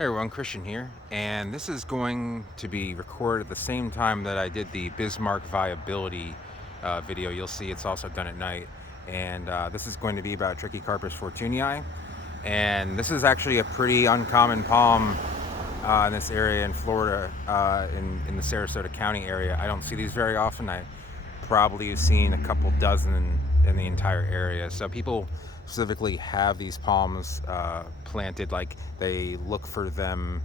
Hey everyone, Christian here, and this is going to be recorded at the same time that I did the Bismarck viability video. You'll see it's also done at night, and this is going to be about Trachycarpus fortunei, and this is actually a pretty uncommon palm in this area in Florida, in the Sarasota County area. I don't see these very often. I probably have seen a couple dozen in the entire area. So people specifically have these palms planted, like they look for them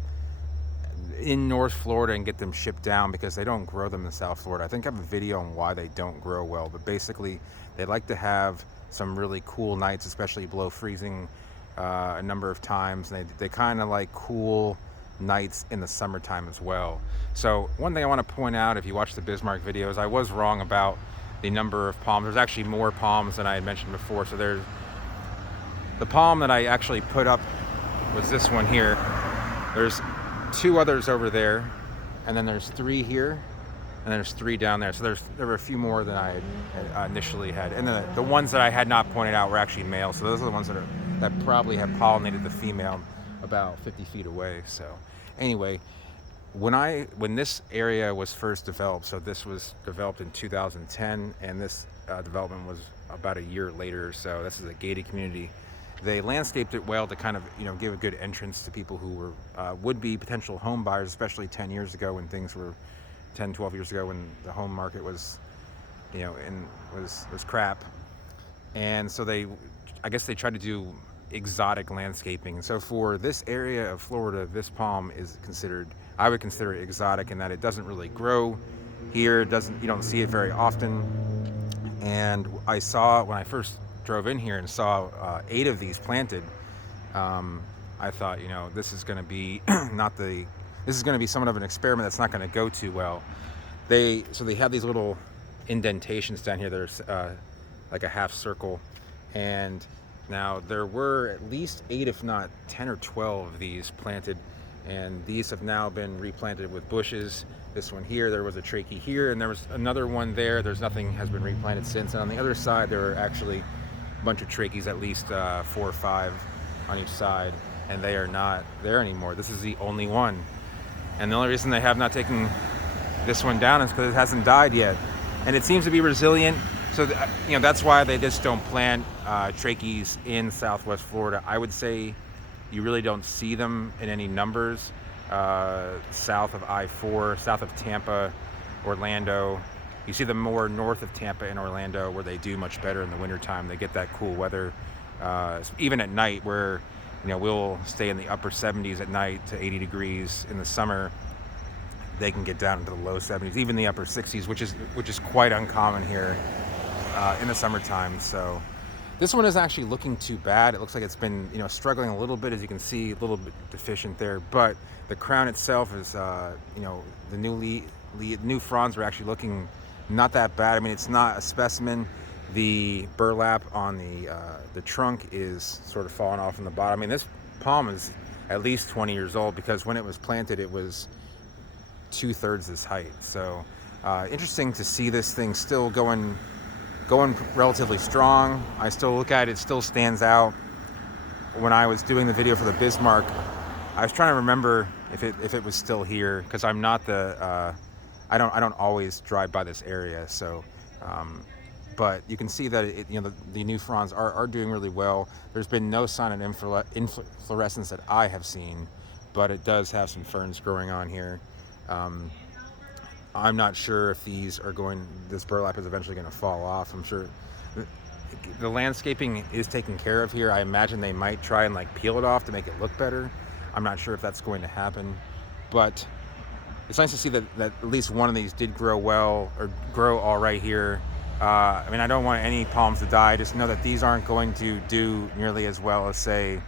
in North Florida and get them shipped down because they don't grow them in South Florida. I think I have a video on why they don't grow well, but basically they like to have some really cool nights, especially below freezing a number of times. And they kind of like cool nights in the summertime as well. So one thing I want to point out, if you watch the Bismarck videos, I was wrong about the number of palms. There's actually more palms than I had mentioned before. So there's the palm that I actually put up was this one here. There's two others over there, and then there's three here, and there's three down there. So there were a few more than I had initially had, and the ones that I had not pointed out were actually male. So those are the ones that probably have pollinated the female about 50 feet away. So anyway, when this area was first developed, so this was developed in 2010, and this development was about a year later. So this is a gated community. They landscaped it well to kind of give a good entrance to people who were would-be potential home buyers, especially 10 years ago when things were 12 years ago when the home market was was crap. And so I guess they tried to do exotic landscaping. So for this area of Florida, this palm is I would consider it exotic in that it doesn't really grow here. You don't see it very often. And I saw when I first drove in here and saw 8 of these planted, I thought, this is going to be this is going to be somewhat of an experiment that's not going to go too well. They have these little indentations down here. There's like a half circle, and now there were at least 8, if not 10 or 12 of these planted, and these have now been replanted with bushes. This one here, there was a trachea here, and there was another one there. Nothing has been replanted since. And on the other side, there were actually a bunch of tracheas, at least 4 or 5 on each side, and they are not there anymore. This is the only one, and the only reason they have not taken this one down is because it hasn't died yet, and it seems to be resilient. So that's why they just don't plant tracheas in Southwest Florida. I would say you really don't see them in any numbers south of I-4, south of Tampa, Orlando. You see them more north of Tampa and Orlando, where they do much better in the wintertime. They get that cool weather, even at night, where we'll stay in the upper 70s at night to 80 degrees in the summer. They can get down into the low 70s, even the upper 60s, which is quite uncommon here in the summertime. So this one is actually looking too bad. It looks like it's been struggling a little bit, as you can see, a little bit deficient there. But the crown itself is the new fronds are actually looking not that bad. I mean, it's not a specimen. The burlap on the trunk is sort of falling off from the bottom. I mean, this palm is at least 20 years old, because when it was planted, it was 2/3 this height. So interesting to see this thing still going relatively strong. I still look at it, it still stands out. When I was doing the video for the Bismarck, I was trying to remember if it was still here, because I'm not I don't always drive by this area. So but you can see that the new fronds are doing really well. There's been no sign of inflorescence that I have seen, but it does have some ferns growing on here. I'm not sure if this burlap is eventually going to fall off. I'm sure the landscaping is taken care of here. I imagine they might try and peel it off to make it look better. I'm not sure if that's going to happen, but it's nice to see that at least one of these did grow well, or grow all right here. I mean, I don't want any palms to die. Just know that these aren't going to do nearly as well as, say,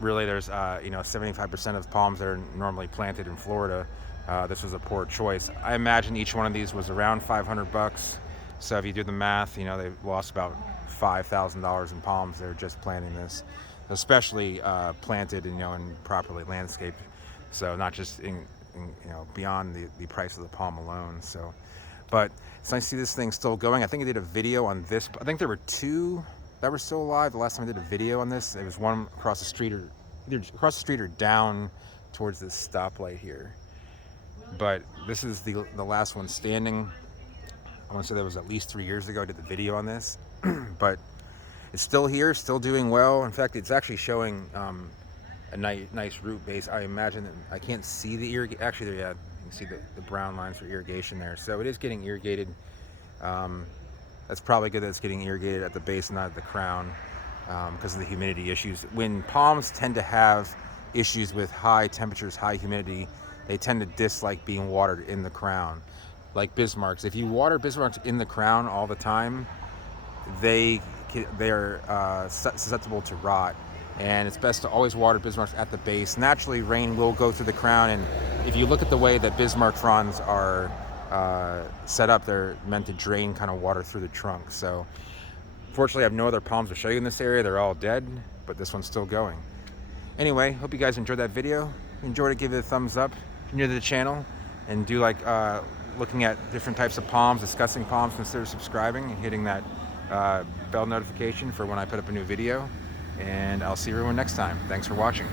really there's 75% of palms that are normally planted in Florida. This was a poor choice. I imagine each one of these was around $500. So if you do the math, they've lost about $5,000 in palms. They're just planting this, especially planted and properly landscaped. So not just beyond the price of the palm alone. So, but it's nice to see this thing still going. I think I did a video on this. I think there were 2 that were still alive the last time I did a video on this. It was one across the street either across the street or down towards this stoplight here. But this is the last one standing. I want to say that was at least 3 years ago I did the video on this. But it's still here, still doing well. In fact, it's actually showing a nice root base. I imagine that I can't see the irrigation. Actually, yeah, you can see the brown lines for irrigation there. So it is getting irrigated. That's probably good that it's getting irrigated at the base, not at the crown, because of the humidity issues. When palms tend to have issues with high temperatures, high humidity, they tend to dislike being watered in the crown. Like Bismarcks, if you water Bismarcks in the crown all the time, they are susceptible to rot, and it's best to always water Bismarcks at the base. Naturally, rain will go through the crown, and if you look at the way that Bismarck fronds are set up, they're meant to drain kind of water through the trunk. So fortunately, I have no other palms to show you in this area. They're all dead, but this one's still going. Anyway, hope you guys enjoyed that video. If you enjoyed it, give it a thumbs up. If you're new to the channel and do like looking at different types of palms, discussing palms, consider subscribing and hitting that bell notification for when I put up a new video. And I'll see everyone next time. Thanks for watching.